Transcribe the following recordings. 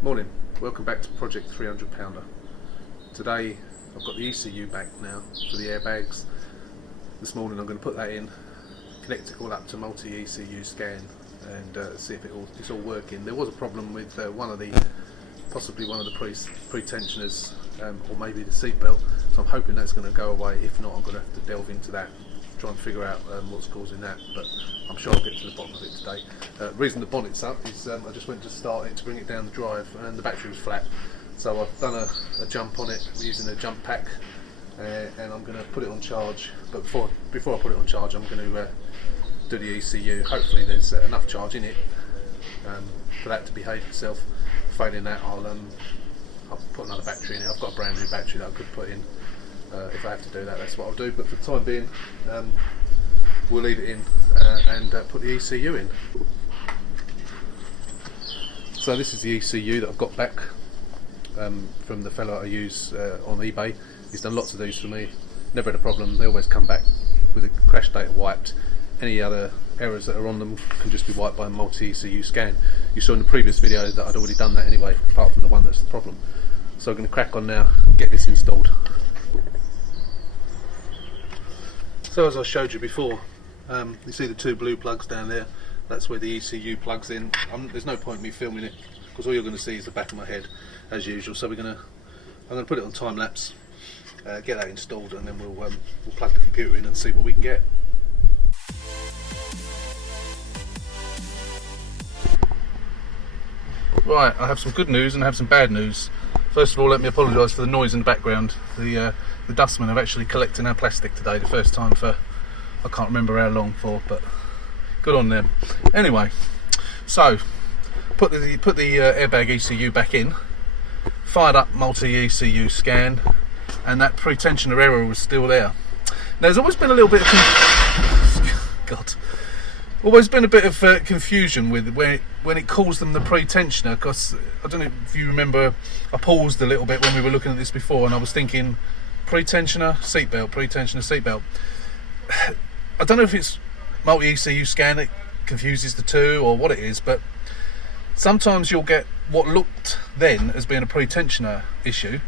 Morning, welcome back to Project 300 Pounder. Today I've got the ECU back now for the airbags. This morning I'm going to put that in, connect it all up to multi-ECU scan and see if it's all working. There was a problem with possibly one of the pre-tensioners or maybe the seat belt, so I'm hoping that's going to go away. If not, I'm going to have to delve into that, try and figure out what's causing that, but I'm sure I'll get to the bottom of it today. The reason the bonnet's up is I just went to start it to bring it down the drive and the battery was flat, so I've done a jump on it using a jump pack and I'm going to put it on charge, but before I put it on charge I'm going to do the ECU. Hopefully there's enough charge in it for that to behave itself. Failing that, I'll put another battery in it. I've got a brand new battery that I could put in. If I have to do that, that's what I'll do, but for the time being we'll leave it in and put the ECU in. So this is the ECU that I've got back from the fellow I use on eBay. He's done lots of these for me, never had a problem. They always come back with the crash data wiped. Any other errors that are on them can just be wiped by a multi-ECU scan. You saw in the previous video that I'd already done that anyway, apart from the one that's the problem. So I'm going to crack on now, get this installed. So as I showed you before, you see the two blue plugs down there, that's where the ECU plugs in. There's no point in me filming it because all you're going to see is the back of my head as usual. So I'm going to put it on time lapse, get that installed, and then we'll plug the computer in and see what we can get. Right, I have some good news and I have some bad news. First of all, let me apologise for the noise in the background. The dustmen have actually collected our plastic today, the first time for I can't remember how long for, but good on them. Anyway, so put the airbag ECU back in, fired up multi-ECU scan, and that pre-tensioner error was still there. Now, there's always been a little bit of always been a bit of confusion with when it calls them the pre-tensioner, because I don't know if you remember, I paused a little bit when we were looking at this before and I was thinking pre-tensioner seatbelt, pre-tensioner seatbelt. I don't know if it's multi-ECU scan that confuses the two or what it is, but sometimes you'll get what looked then as being a pre-tensioner issue,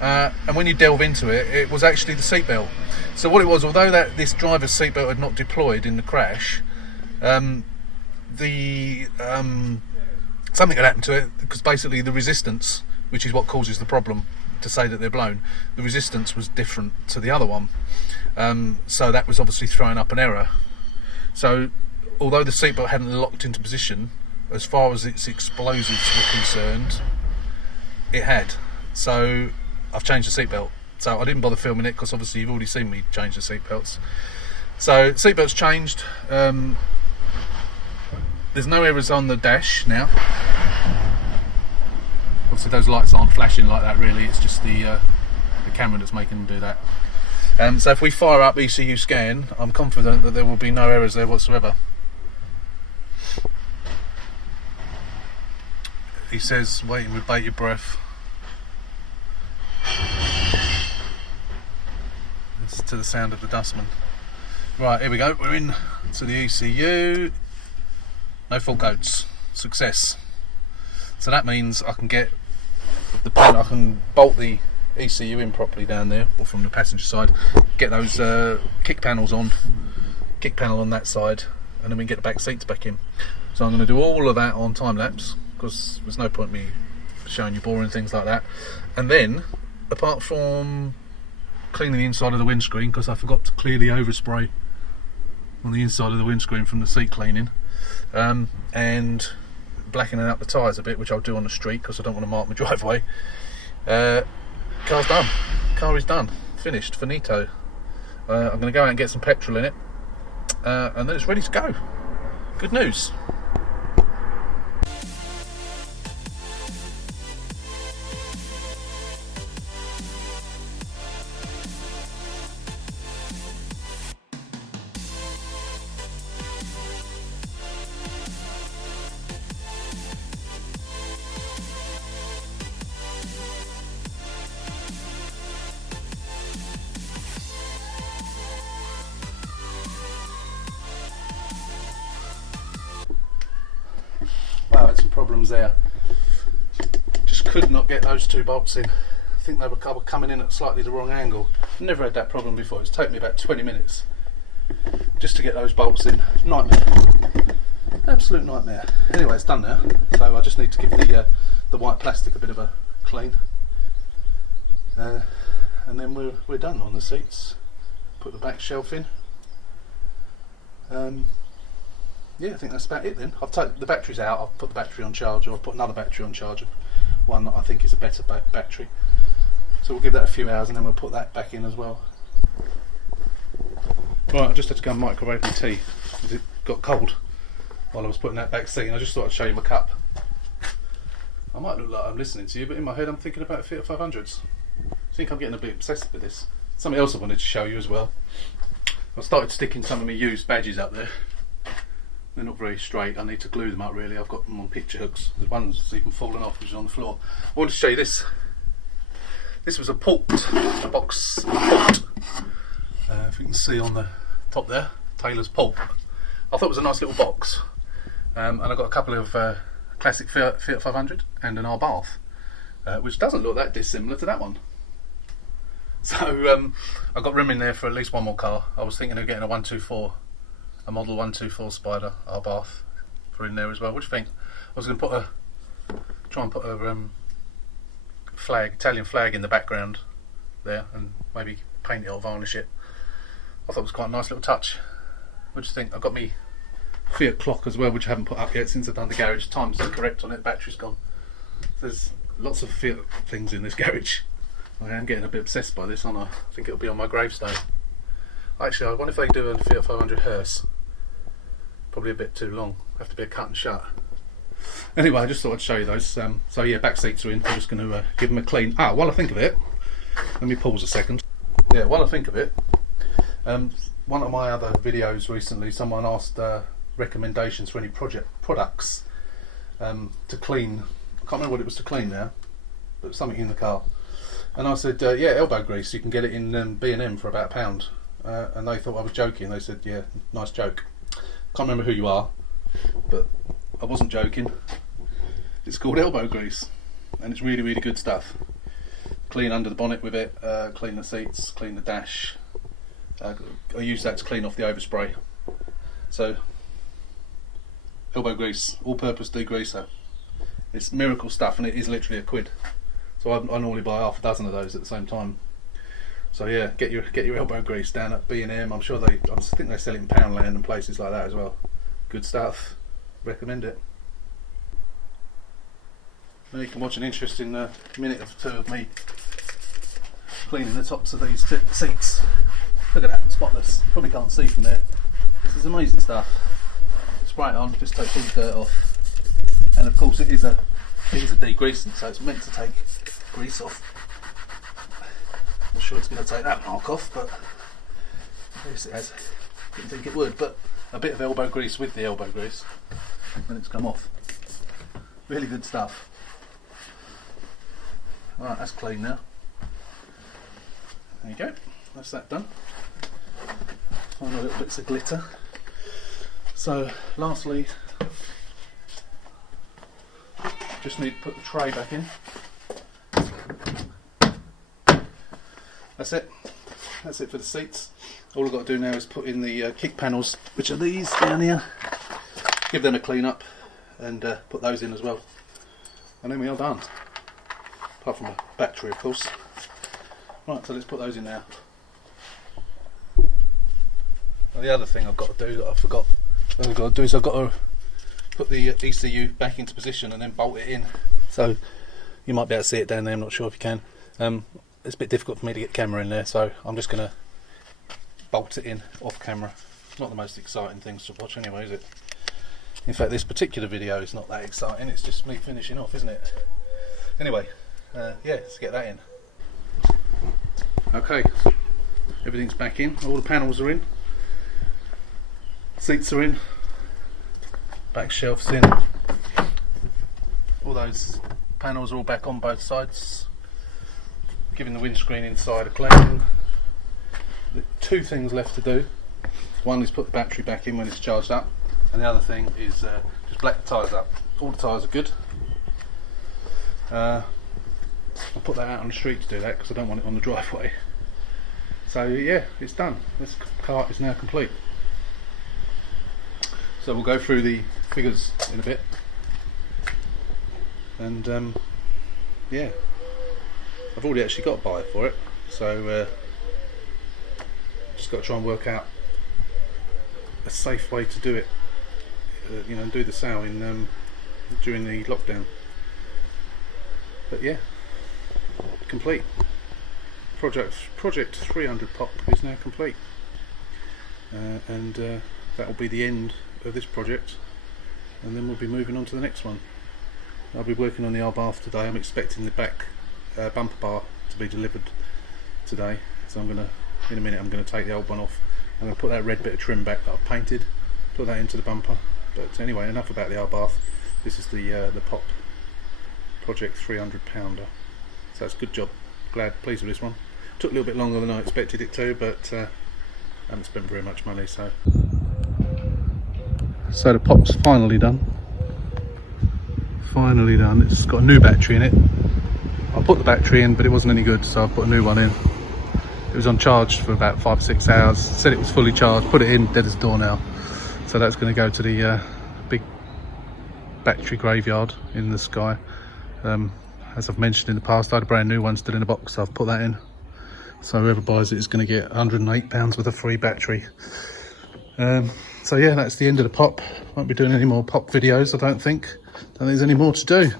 and when you delve into it, it was actually the seatbelt. So what it was, although this driver's seatbelt had not deployed in the crash, something had happened to it, because basically the resistance, which is what causes the problem to say that they're blown, the resistance was different to the other one. So that was obviously throwing up an error. So although the seatbelt hadn't locked into position, as far as its explosives were concerned, it had. So I've changed the seatbelt. So I didn't bother filming it because obviously you've already seen me change the seatbelts. So seatbelt's changed. There's no errors on the dash now. Obviously those lights aren't flashing like that really, it's just the camera that's making them do that. So if we fire up ECU scan, I'm confident that there will be no errors there whatsoever. He says waiting with bated breath. It's to the sound of the dustman. Right, here we go, we're in to the ECU. No fault codes, success. So that means I can get the pen, I can bolt the ECU in properly down there, or from the passenger side, get those kick panels on, kick panel on that side, and then we can get the back seats back in. So I'm going to do all of that on time lapse, because there's no point in me showing you boring things like that. And then, apart from cleaning the inside of the windscreen, because I forgot to clear the overspray on the inside of the windscreen from the seat cleaning, and blackening out the tyres a bit, which I'll do on the street because I don't want to mark my driveway. Car's done. Car is done. Finished. Finito. I'm going to go out and get some petrol in it, and then it's ready to go. Good news. Wow, had some problems there. could not get those two bolts in. I think they were coming in at slightly the wrong angle. Never had that problem before. It's taken me about 20 minutes just to get those bolts in. Nightmare. Absolute nightmare. Anyway, it's done now. So I just need to give the white plastic a bit of a clean. And then we're done on the seats. Put the back shelf in. Yeah, I think that's about it then. I've taken the batteries out, I've put the battery on charge, or I've put another battery on charge, one that I think is a better battery. So we'll give that a few hours and then we'll put that back in as well. Right, I just had to go and microwave my tea because it got cold while I was putting that back seat, and I just thought I'd show you my cup. I might look like I'm listening to you, but in my head I'm thinking about Fiat 500s. I think I'm getting a bit obsessed with this. Something else I wanted to show you as well. I started sticking some of my used badges up there. They're not very straight. I need to glue them up really. I've got them on picture hooks. The one's even fallen off, which is on the floor. I wanted to show you this. This was a box port. If you can see on the top there, Taylor's port. I thought it was a nice little box. And I got a couple of classic Fiat 500 and an Abarth, which doesn't look that dissimilar to that one. So I've got room in there for at least one more car. I was thinking of getting a model 124 Spider Abarth for in there as well. What do you think? I was going to try and put a Italian flag in the background there, and maybe paint it or varnish it. I thought it was quite a nice little touch. What do you think? I've got me Fiat clock as well, which I haven't put up yet since I've done the garage. Time's incorrect on it, battery's gone. There's lots of Fiat things in this garage. I am getting a bit obsessed by this, aren't I? I think it'll be on my gravestone. Actually, I wonder if they do a Fiat 500 hearse. Probably a bit too long. Have to be a cut and shut. Anyway, I just thought I'd show you those. So yeah, back seats are in. I'm just going to give them a clean. While I think of it, let me pause a second. Yeah, while I think of it, one of my other videos recently, someone asked recommendations for any products to clean. I can't remember what it was to clean now, but it was something in the car. And I said, yeah, elbow grease. You can get it in B&M for about £1. And they thought I was joking. They said, yeah, nice joke. Can't remember who you are, but I wasn't joking. It's called elbow grease, and it's really, really good stuff. Clean under the bonnet with it, clean the seats, clean the dash. I use that to clean off the overspray. So, elbow grease, all-purpose degreaser. It's miracle stuff, and it is literally £1. So I normally buy half a dozen of those at the same time. So yeah, get your elbow grease down at B&M. I think they sell it in Poundland and places like that as well. Good stuff. Recommend it. Now you can watch an interesting minute or two of me cleaning the tops of these seats. Look at that, spotless. Probably can't see from there. This is amazing stuff. Spray it on, just takes all the dirt off. And of course it is a degreasant, so it's meant to take grease off. Not sure it's going to take that mark off, but yes it has. Didn't think it would, but a bit of elbow grease with the elbow grease and it's come off. Really good stuff. Right, that's clean now. There you go, that's that done. Final little bits of glitter. So lastly, just need to put the tray back in. That's it for the seats. All I've got to do now is put in the kick panels, which are these down here. Give them a clean up and put those in as well. And then we are done. Apart from a battery, of course. Right, so let's put those in now. Well, the other thing I've got to do that I forgot, what I've got to do is I've got to put the ECU back into position and then bolt it in. So you might be able to see it down there, I'm not sure if you can. It's a bit difficult for me to get camera in there, so I'm just going to bolt it in off camera. Not the most exciting things to watch anyway, is it? In fact, this particular video is not that exciting, it's just me finishing off, isn't it? Anyway, yeah, let's get that in. Okay, everything's back in, all the panels are in, seats are in, back shelf's in, all those panels are all back on both sides, giving the windscreen inside a clean. The two things left to do, one is put the battery back in when it's charged up, and the other thing is just black the tyres up. All the tyres are good. I put that out on the street to do that because I don't want it on the driveway. So yeah, it's done. This cart is now complete. So we'll go through the figures in a bit, and yeah, I've already actually got a buyer for it, so just got to try and work out a safe way to do it, you know, do the sale in during the lockdown. But yeah, complete. Project 300 pop is now complete, and that will be the end of this project, and then we'll be moving on to the next one. I'll be working on the Abarth today. I'm expecting the back bumper bar to be delivered today, so I'm gonna, in a minute, I'm gonna take the old one off. I'm gonna put that red bit of trim back that I've painted, put that into the bumper. But anyway, enough about the Abarth. This is the pop Project 300 pounder. So that's a good job. Pleased with this one. Took a little bit longer than I expected it to, but I haven't spent very much money. So the pop's finally done. Finally done. It's got a new battery in it. I put the battery in, but it wasn't any good, so I put a new one in. It was on charge for about 5 or 6 hours. Said it was fully charged. Put it in, dead as a door now. So that's going to go to the big battery graveyard in the sky. As I've mentioned in the past, I had a brand new one still in the box, so I've put that in. So whoever buys it is going to get £108 worth of free battery. So yeah, that's the end of the pop. Won't be doing any more pop videos, I don't think. Don't think there's any more to do.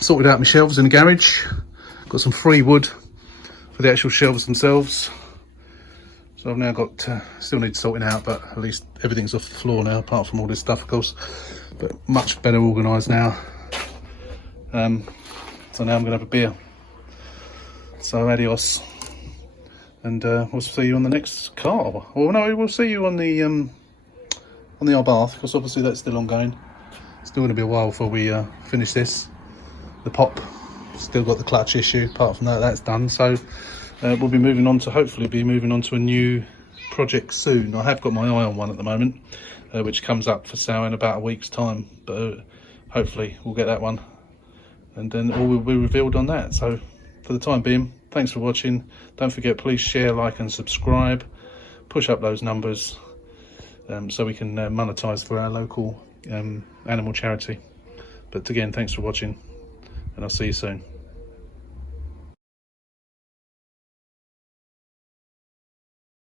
Sorted out my shelves in the garage. Got some free wood for the actual shelves themselves. So I've now got, still need sorting out, but at least everything's off the floor now, apart from all this stuff, of course. But much better organised now. So now I'm going to have a beer. So adios. And we'll see you on the next car. Well, no, we'll see you on the Abarth, because obviously that's still ongoing. Still going to be a while before we finish this. The pop, still got the clutch issue. Apart from that, that's done. So we'll be moving on to, hopefully be moving on to a new project soon. I have got my eye on one at the moment, which comes up for sale in about a week's time. But hopefully we'll get that one, and then all will be revealed on that. So for the time being, thanks for watching. Don't forget, please share, like and subscribe. Push up those numbers so we can monetize for our local animal charity. But again, thanks for watching, and I'll see you soon.